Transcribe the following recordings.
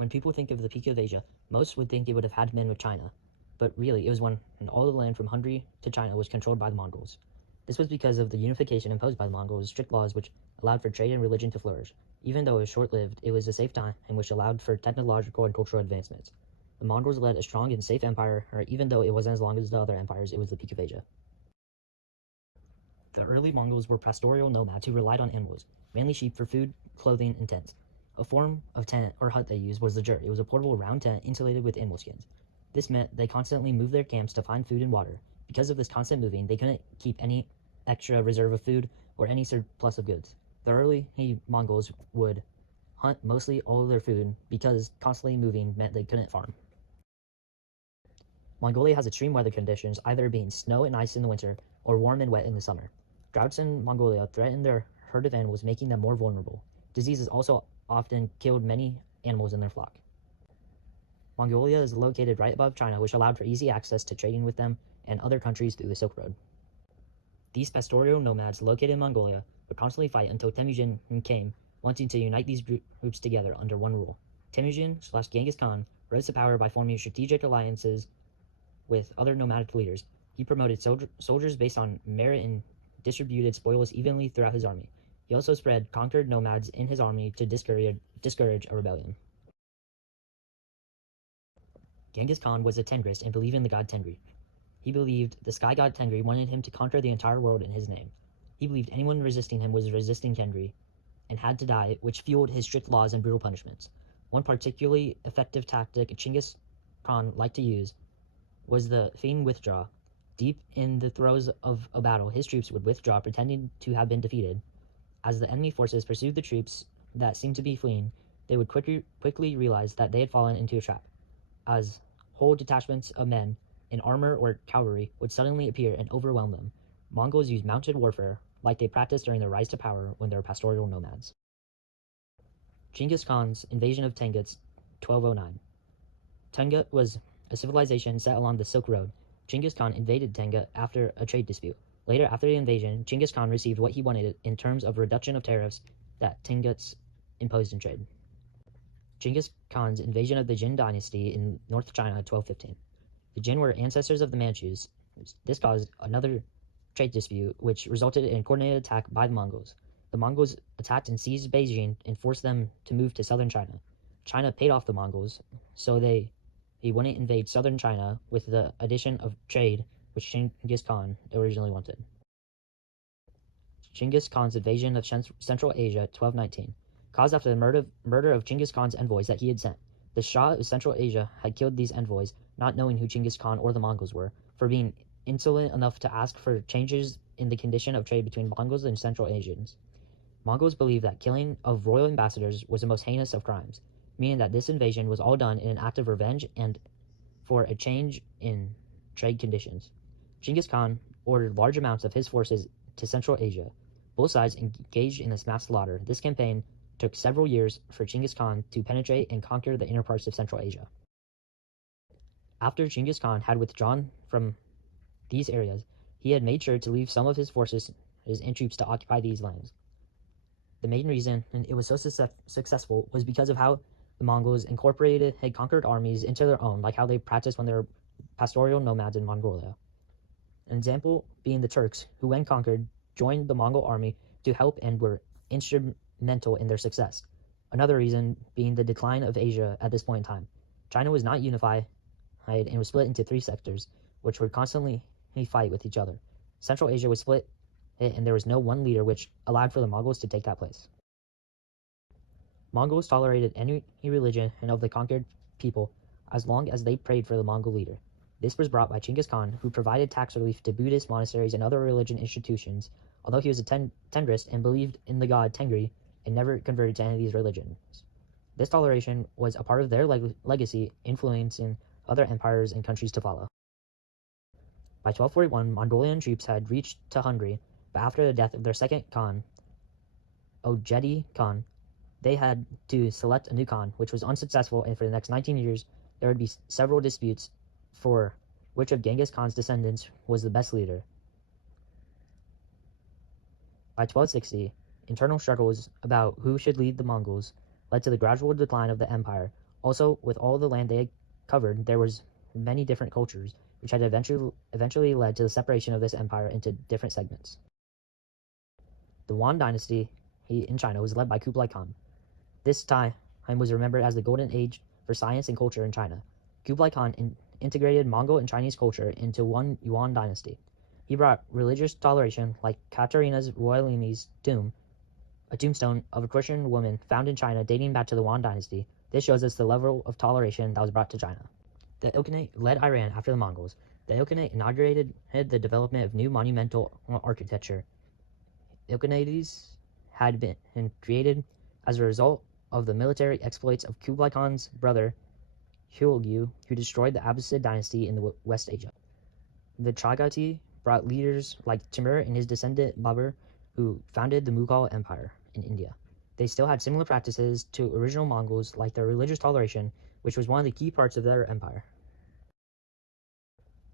When people think of the peak of Asia, most would think it would have had been with China, but really it was when all the land from Hungary to China was controlled by the Mongols. This was because of the unification imposed by the Mongols, strict laws which allowed for trade and religion to flourish. Even though it was short-lived, it was a safe time in which allowed for technological and cultural advancements. The Mongols led a strong and safe empire, or even though it wasn't as long as the other empires, it was the peak of Asia. The early Mongols were pastoral nomads who relied on animals, mainly sheep, for food, clothing, and tents. A form of tent or hut they used was the jurt. It was a portable round tent insulated with animal skins. This meant they constantly moved their camps to find food and water. Because of this constant moving, they couldn't keep any extra reserve of food or any surplus of goods. The early Mongols would hunt mostly all of their food because constantly moving meant they couldn't farm. Mongolia has extreme weather conditions, either being snow and ice in the winter or warm and wet in the summer. Droughts in Mongolia threaten their herd of animals, making them more vulnerable. Diseases also often killed many animals in their flock. Mongolia is located right above China, which allowed for easy access to trading with them and other countries through the Silk Road. These pastoral nomads located in Mongolia would constantly fight until Temujin came, wanting to unite these groups together under one rule. Temujin/Genghis Khan rose to power by forming strategic alliances with other nomadic leaders. He promoted soldiers based on merit and distributed spoils evenly throughout his army. He also spread conquered nomads in his army to discourage a rebellion. Genghis Khan was a Tengrist and believed in the god Tengri. He believed the sky god Tengri wanted him to conquer the entire world in his name. He believed anyone resisting him was resisting Tengri and had to die, which fueled his strict laws and brutal punishments. One particularly effective tactic Genghis Khan liked to use was the feigned withdraw. Deep in the throes of a battle, his troops would withdraw, pretending to have been defeated. As the enemy forces pursued the troops that seemed to be fleeing, they would quickly realize that they had fallen into a trap, as whole detachments of men in armor or cavalry would suddenly appear and overwhelm them. Mongols used mounted warfare like they practiced during their rise to power when they were pastoral nomads. Genghis Khan's invasion of Tenggits, 1209. Tenggit was a civilization set along the Silk Road. Genghis Khan invaded Tenggit after a trade dispute. Later, after the invasion, Genghis Khan received what he wanted in terms of reduction of tariffs that Tenggits imposed in trade. Genghis Khan's invasion of the Jin dynasty in North China, 1215. The Jin were ancestors of the Manchus. This caused another trade dispute, which resulted in a coordinated attack by the Mongols. The Mongols attacked and seized Beijing and forced them to move to southern China. China paid off the Mongols, so he wouldn't invade southern China with the addition of trade, which Genghis Khan originally wanted. Genghis Khan's invasion of Central Asia, 1219, caused after the murder of Genghis Khan's envoys that he had sent. The Shah of Central Asia had killed these envoys, not knowing who Genghis Khan or the Mongols were, for being insolent enough to ask for changes in the condition of trade between Mongols and Central Asians. Mongols believed that killing of royal ambassadors was the most heinous of crimes, meaning that this invasion was all done in an act of revenge and for a change in trade conditions. Genghis Khan ordered large amounts of his forces to Central Asia. Both sides engaged in this mass slaughter. This campaign took several years for Genghis Khan to penetrate and conquer the inner parts of Central Asia. After Genghis Khan had withdrawn from these areas, he had made sure to leave some of his forces and troops to occupy these lands. The main reason it was so successful was because of how the Mongols had conquered armies into their own, like how they practiced when they were pastoral nomads in Mongolia. An example being the Turks, who when conquered, joined the Mongol army to help and were instrumental in their success. Another reason being the decline of Asia at this point in time. China was not unified and was split into 3 sectors, which would constantly fight with each other. Central Asia was split, and there was no one leader, which allowed for the Mongols to take that place. Mongols tolerated any religion and of the conquered people as long as they prayed for the Mongol leader. This was brought by Genghis Khan, who provided tax relief to Buddhist monasteries and other religion institutions, although he was a Tengrist and believed in the god Tengri and never converted to any of these religions. This toleration was a part of their legacy, influencing other empires and countries to follow. By 1241, Mongolian troops had reached to Hungary, but after the death of their second Khan, Ojedi Khan, they had to select a new Khan, which was unsuccessful, and for the next 19 years, there would be several disputes for which of Genghis Khan's descendants was the best leader. By 1260, internal struggles about who should lead the Mongols led to the gradual decline of the empire, Also, with all the land they had covered, there was many different cultures, which had eventually led to the separation of this empire into different segments. The Yuan dynasty in China was led by Kublai Khan. This time was remembered as the golden age for science and culture in China. Kublai Khan integrated Mongol and Chinese culture into one Yuan dynasty. He brought religious toleration, like Katerina's Royalini's tomb, a tombstone of a Christian woman found in China dating back to the Yuan dynasty. This shows us the level of toleration that was brought to China. The Ilkhanate led Iran after the Mongols. The Ilkhanate inaugurated the development of new monumental architecture. Ilkhanates had been created as a result of the military exploits of Kublai Khan's brother Hulagu, who destroyed the Abbasid dynasty in West Asia. The Chagatai brought leaders like Timur and his descendant Babur, who founded the Mughal Empire in India. They still had similar practices to original Mongols, like their religious toleration, which was one of the key parts of their empire.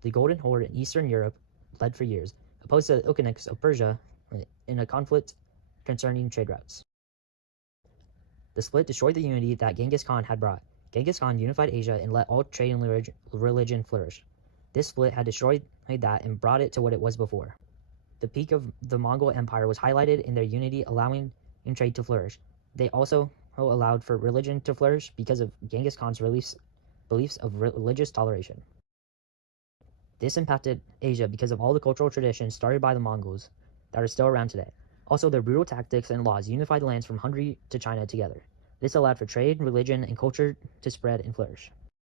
The Golden Horde in Eastern Europe led for years, opposed to the Ilkhanites of Persia in a conflict concerning trade routes. The split destroyed the unity that Genghis Khan had brought. Genghis Khan unified Asia and let all trade and religion flourish. This split had destroyed that and brought it to what it was before. The peak of the Mongol Empire was highlighted in their unity, allowing trade to flourish. They also allowed for religion to flourish because of Genghis Khan's beliefs of religious toleration. This impacted Asia because of all the cultural traditions started by the Mongols that are still around today. Also, their brutal tactics and laws unified the lands from Hungary to China together. This allowed for trade, religion, and culture to spread and flourish.